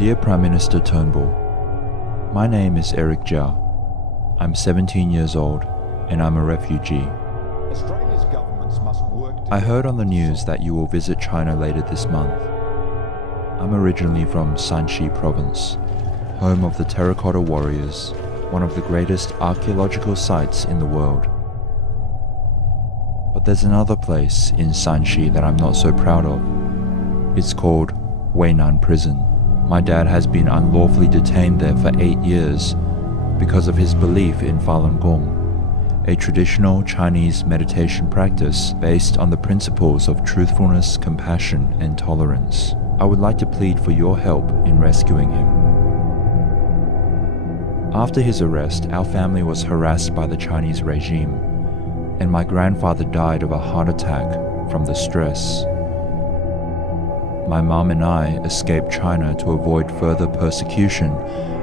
Dear Prime Minister Turnbull, my name is Eric Jia. I'm 17 years old and I'm a refugee. Australia's governments must work together. I heard on the news that you will visit China later this month. I'm originally from Shanxi province, home of the Terracotta Warriors, one of the greatest archaeological sites in the world. But there's another place in Shanxi that I'm not so proud of. It's called Weinan Prison. My dad has been unlawfully detained there for 8 years because of his belief in Falun Gong, a traditional Chinese meditation practice based on the principles of truthfulness, compassion, and tolerance. I would like to plead for your help in rescuing him. After his arrest, our family was harassed by the Chinese regime, and my grandfather died of a heart attack from the stress. My mom and I escaped China to avoid further persecution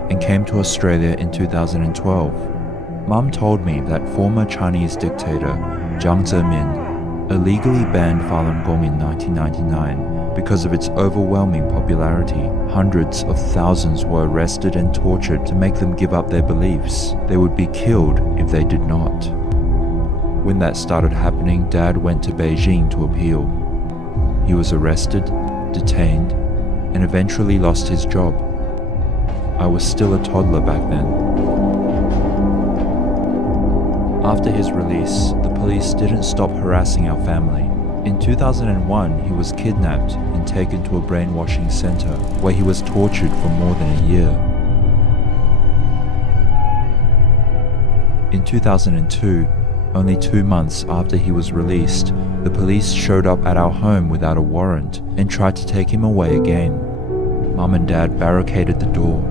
and came to Australia in 2012. Mom told me that former Chinese dictator Jiang Zemin illegally banned Falun Gong in 1999 because of its overwhelming popularity. Hundreds of thousands were arrested and tortured to make them give up their beliefs. They would be killed if they did not. When that started happening, Dad went to Beijing to appeal. He was arrested, detained, and eventually lost his job. I was still a toddler back then. After his release, the police didn't stop harassing our family. In 2001, he was kidnapped and taken to a brainwashing center where he was tortured for more than a year. In 2002, only 2 months after he was released, the police showed up at our home without a warrant and tried to take him away again. Mum and Dad barricaded the door.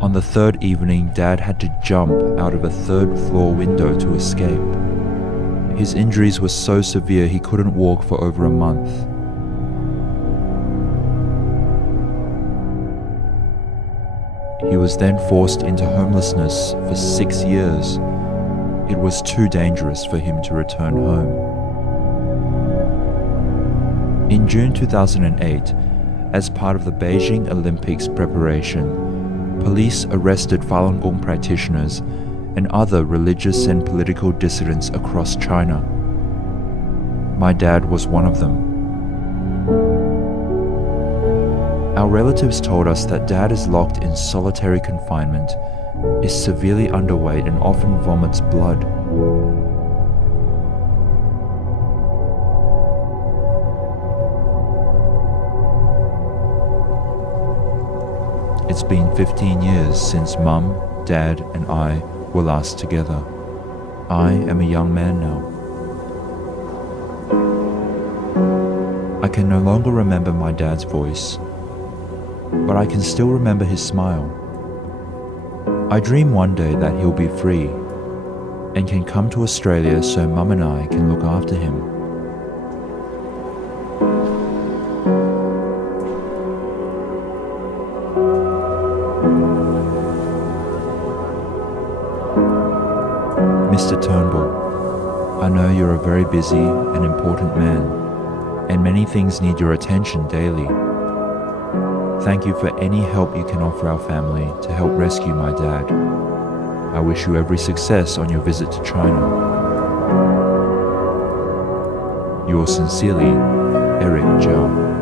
On the third evening, Dad had to jump out of a third-floor window to escape. His injuries were so severe he couldn't walk for over a month. He was then forced into homelessness for 6 years. It was too dangerous for him to return home. In June 2008, as part of the Beijing Olympics preparation, police arrested Falun Gong practitioners and other religious and political dissidents across China. My dad was one of them. Our relatives told us that Dad is locked in solitary confinement, is severely underweight and often vomits blood. It's been 15 years since Mum, Dad, and I were last together. I am a young man now. I can no longer remember my dad's voice, but I can still remember his smile. I dream one day that he'll be free and can come to Australia so Mum and I can look after him. Mr. Turnbull, I know you're a very busy and important man, and many things need your attention daily. Thank you for any help you can offer our family to help rescue my dad. I wish you every success on your visit to China. Yours sincerely, Eric Jia.